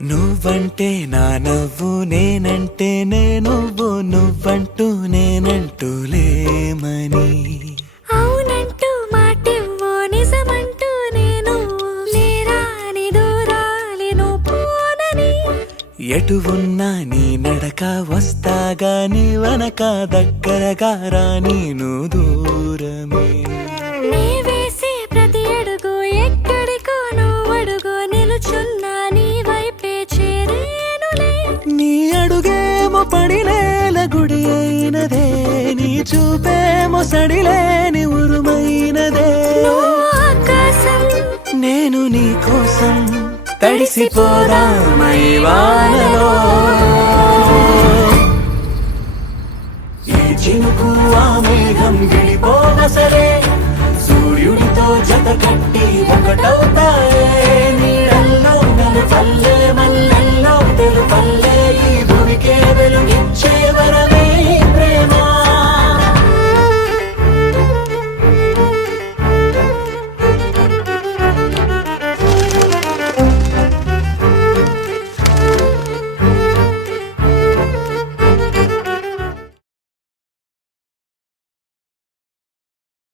నువ్వంటే నా నవ్వు నేనంటే నువ్వు నువ్వంటూ నేనంటూ లేమని అవునంటూ మాటివ్వు నిజమంటూ నేను లేరాని దూరాలి నువ్వు పోనని ఎటు ఉన్నా నీ నడక వస్తాగా నీ వనక దగ్గరగా రాని నువ్వు దూరమే నీ వేసే ప్రతి అడుగు ఎక్కడికో నువ్వు అడుగు నిలుచున్నా నీ వైపే చేరేనులే నీ అడుగేమో పడిలేల గుడి అయినదే నీ చూపేమో సడిలేని ఉరుమైనదే నువ్వు ఆకాశం నేను నీ కోసం తడిసిపోదామై వానలో ఈ చినుకు ఆ మేఘం